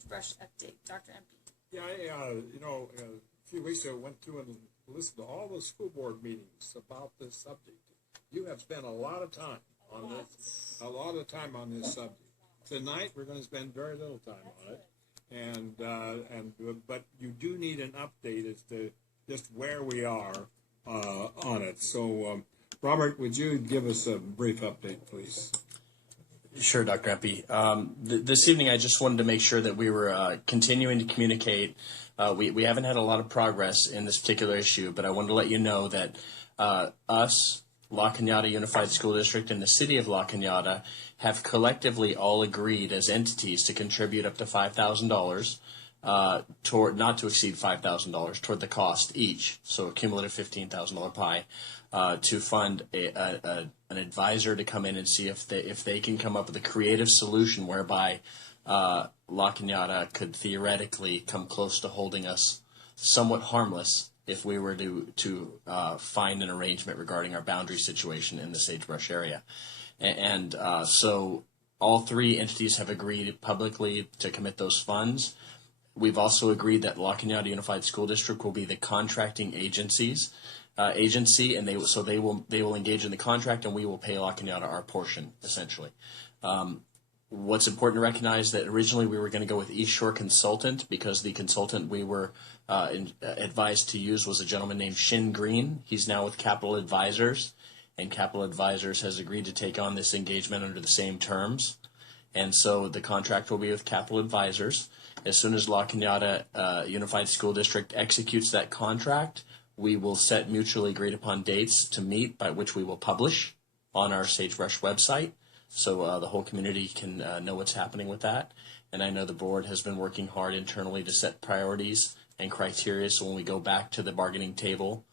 Sagebrush update. Dr. MP. Yeah, a few weeks ago, I went through and listened to all the school board meetings about this subject. You have spent a lot of time on this, subject. Tonight, we're going to spend very little time on it, but you do need an update as to just where we are on it. So, Robert, would you give us a brief update, please? Sure, Dr. Epi. This evening, I just wanted to make sure that we were continuing to communicate. We haven't had a lot of progress in this particular issue, but I wanted to let you know that us, La Cañada Unified School District, and the City of La Cañada have collectively all agreed as entities to contribute up to $5,000 toward, not to exceed $5,000 toward the cost each, so a cumulative $15,000 pie, to fund an advisor to come in and see if they can come up with a creative solution whereby La Cañada could theoretically come close to holding us somewhat harmless if we were to find an arrangement regarding our boundary situation in the Sagebrush area. And so all three entities have agreed publicly to commit those funds. We've also agreed that La Cañada Unified School District will be the contracting agency, and they will engage in the contract, and we will pay La Cañada our portion, essentially. What's important to recognize that originally we were going to go with East Shore Consultant because the consultant we were advised to use was a gentleman named Shin Green. He's now with Capital Advisors, and Capital Advisors has agreed to take on this engagement under the same terms. And so the contract will be with Capital Advisors. As soon as La Cañada Unified School District executes that contract, we will set mutually agreed upon dates to meet, by which we will publish on our Sagebrush website, so the whole community can know what's happening with that. And I know the board has been working hard internally to set priorities and criteria, so when we go back to the bargaining table,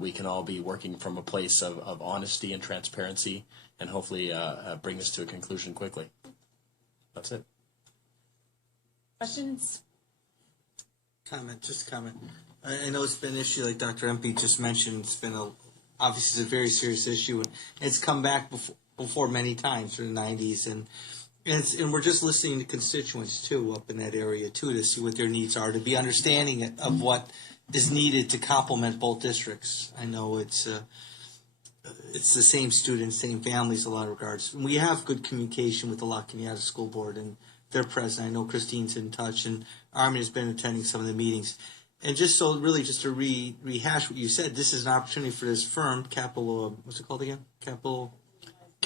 we can all be working from a place of honesty and transparency, and hopefully bring this to a conclusion quickly. That's it. Questions? Just a comment. I know it's been an issue, like Dr. MP just mentioned. It's been obviously it's a very serious issue, and it's come back before many times through the 90s, and we're just listening to constituents too up in that area too to see what their needs are, to be understanding of what is needed to complement both districts. I know it's the same students, same families in a lot of regards. And we have good communication with the La Cañada School Board, and they're present. I know Christine's in touch, and Armin has been attending some of the meetings. And just to rehash what you said, this is an opportunity for this firm, Capital, what's it called again? Capital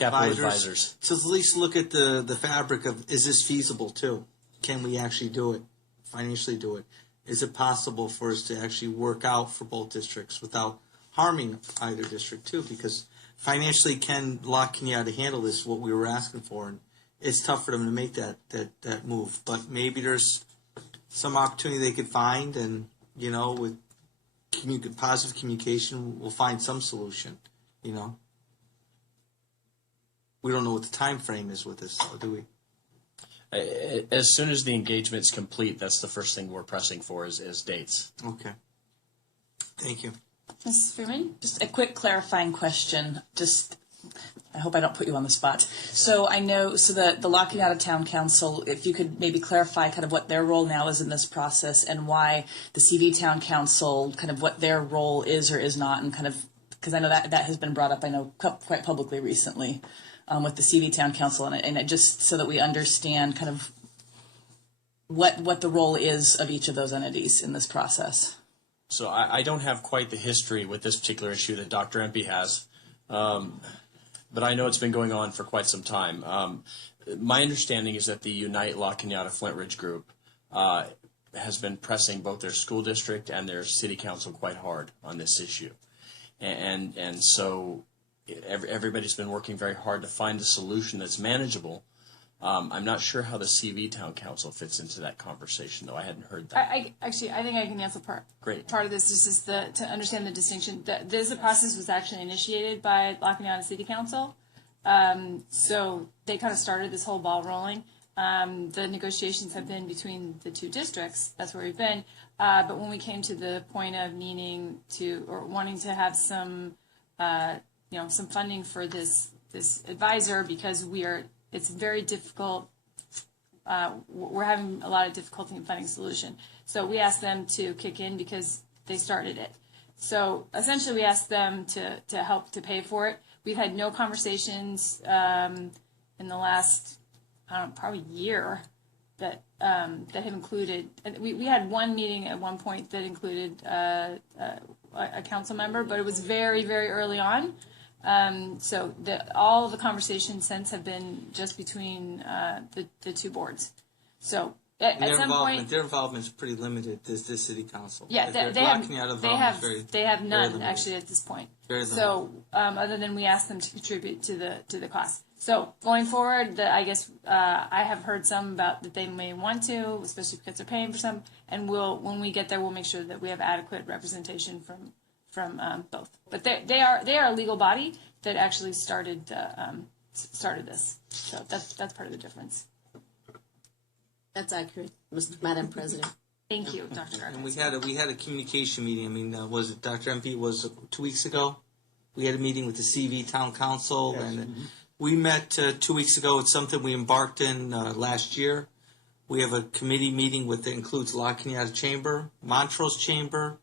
Advisors. So at least look at the fabric of, is this feasible too? Can we actually do it, financially do it? Is it possible for us to actually work out for both districts without harming either district too? Because financially, can La Cañada handle this, what we were asking for? And it's tough for them to make that move. But maybe there's some opportunity they could find, and with positive communication, we'll find some solution. We don't know what the time frame is with this, do we? As soon as the engagement's complete, that's the first thing we're pressing for is dates. Okay. Thank you. Mrs. Freeman? Just a quick clarifying question. I hope I don't put you on the spot. So I know, the La Cañada Town Council, if you could maybe clarify kind of what their role now is in this process, and why the CV Town Council, kind of what their role is or is not, and kind of, because I know that has been brought up, I know, quite publicly recently with the CV Town Council, and just so that we understand kind of what the role is of each of those entities in this process. So I don't have quite the history with this particular issue that Dr. MP has. But I know it's been going on for quite some time. My understanding is that the Unite La Cañada Flint Ridge group has been pressing both their school district and their city council quite hard on this issue. And so everybody's been working very hard to find a solution that's manageable. I'm not sure how the CV Town Council fits into that conversation, though. I hadn't heard that. I think I can answer part of this. This is to understand the distinction. The process was actually initiated by La Cañada City Council, so they kind of started this whole ball rolling. The negotiations have been between the two districts. That's where we've been. But when we came to the point of wanting to have some funding for this advisor, because it's very difficult we're having a lot of difficulty in finding a solution. So we asked them to kick in because they started it. So essentially we asked them to help to pay for it. We've had no conversations in the last, probably year that have included, we had one meeting at one point that included a council member, but it was very, very early on. So all of the conversations since have been just between the two boards. So at some point, their involvement is pretty limited. This city council. Yeah, they have none actually at this point. So other than we ask them to contribute to the cost. So going forward, I guess I have heard some about that they may want to, especially because they're paying for some. And when we get there, we'll make sure that we have adequate representation from both. But they are a legal body that actually started this. So that's part of the difference. That's accurate, Madam President. Thank you, Dr. Gardner. And we had a communication meeting. I mean, was it Dr. MP? Was it 2 weeks ago? We had a meeting with the CV Town Council, yes. And we met 2 weeks ago. It's something we embarked in last year. We have a committee meeting that includes La Cañada Chamber, Montrose Chamber,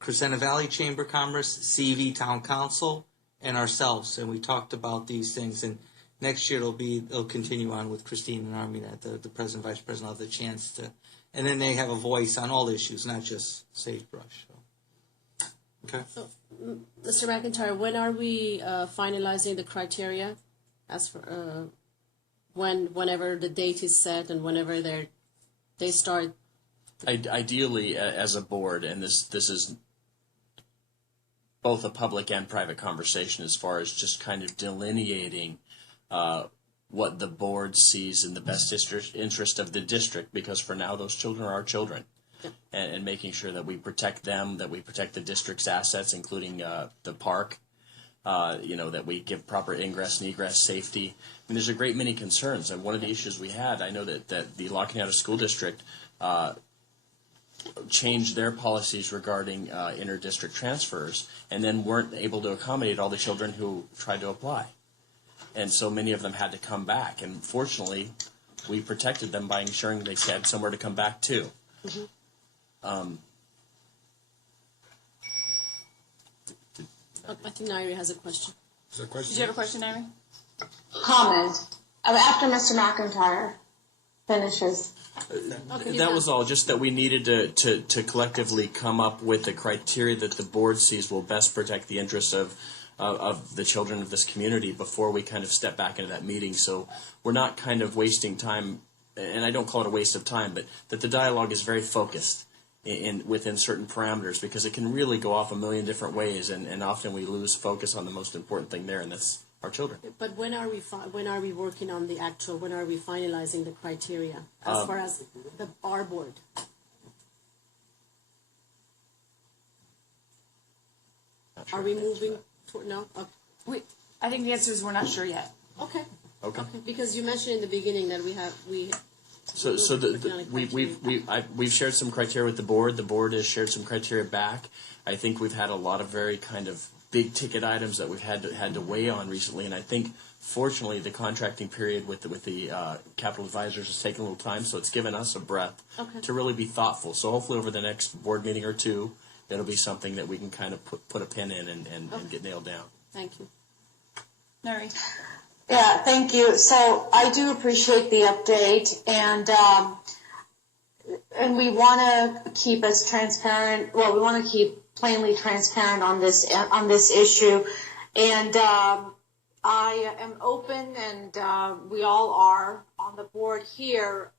Crescenta Valley Chamber of Commerce, CV Town Council, and ourselves. And we talked about these things. And next year it'll continue on with Christine and Armina, the president, vice president, will have the chance to, and then they have a voice on all issues, not just Sagebrush. So. Okay. So, Mr. McIntyre, when are we finalizing the criteria? As for whenever the date is set and whenever they start. Ideally, as a board, and this is both a public and private conversation as far as just kind of delineating what the board sees in the best interest of the district, because for now those children are our children. Yeah. And making sure that we protect them, that we protect the district's assets, including the park, that we give proper ingress and egress safety. I mean, there's a great many concerns, and one of the issues we had, I know that the La Cañada School District changed their policies regarding inter-district transfers and then weren't able to accommodate all the children who tried to apply. And so many of them had to come back. And fortunately, we protected them by ensuring they had somewhere to come back to. Mm-hmm. I think Nairi has a question. Is there a question? Did you have a question, Nairi? Comment. After Mr. McIntyre finishes. That was all. Just that we needed to collectively come up with the criteria that the board sees will best protect the interests of the children of this community before we kind of step back into that meeting. So we're not kind of wasting time, and I don't call it a waste of time, but that the dialogue is very focused within certain parameters, because it can really go off a million different ways, and often we lose focus on the most important thing there, and that's our children. But when are we working on when are we finalizing the criteria as far as our board? Are we moving toward, no? Okay. I think the answer is we're not sure yet. Okay. Okay. Because you mentioned in the beginning that we've shared some criteria with the board. The board has shared some criteria back. I think we've had a lot of very kind of big ticket items that we've had to weigh on recently, and I think fortunately the contracting period with the capital advisors has taken a little time, so it's given us a breath to really be thoughtful. So hopefully over the next board meeting or two, it'll be something that we can kind of put a pin in and get nailed down. Thank you. Mary. Yeah, thank you. So I do appreciate the update, and we want to keep as transparent. Well, we want to keep plainly transparent on this issue, and I am open, and we all are on the board here,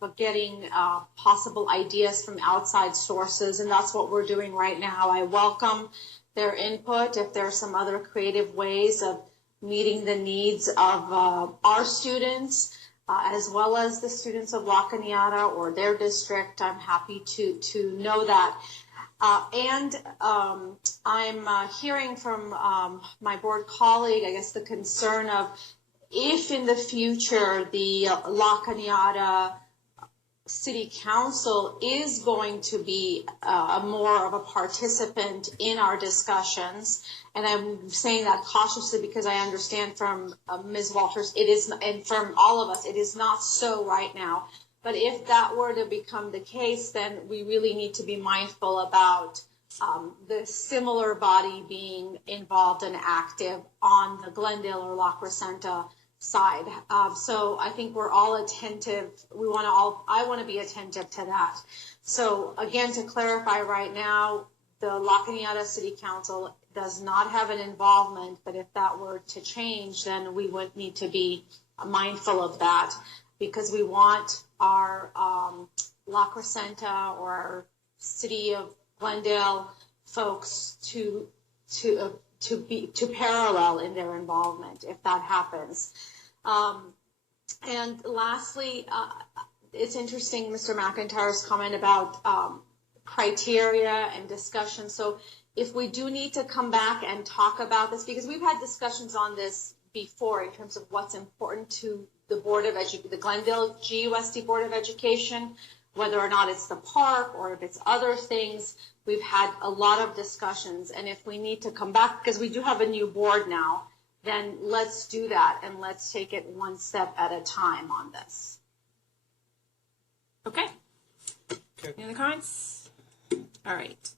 but getting possible ideas from outside sources, and that's what we're doing right now. I welcome their input if there are some other creative ways of meeting the needs of our students, as well as the students of La Cañada or their district. I'm happy to know that. And I'm hearing from my board colleague, I guess, the concern of if in the future the La Cañada City Council is going to be more of a participant in our discussions, and I'm saying that cautiously because I understand from Ms. Walters, it is, and from all of us, it is not so right now. But if that were to become the case, then we really need to be mindful about the similar body being involved and active on the Glendale or La Crescenta side. So I think we're all attentive. I want to be attentive to that. So again, to clarify right now, the La Cañada City Council does not have an involvement, but if that were to change, then we would need to be mindful of that, because we want our La Crescenta or our City of Glendale folks to parallel in their involvement if that happens. And lastly, it's interesting, Mr. McIntyre's comment about criteria and discussion. So if we do need to come back and talk about this, because we've had discussions on this before in terms of what's important to the the Glendale GUSD Board of Education, whether or not it's the park or if it's other things, we've had a lot of discussions. And if we need to come back, because we do have a new board now, then let's do that and let's take it one step at a time on this. Okay. Any other comments? All right.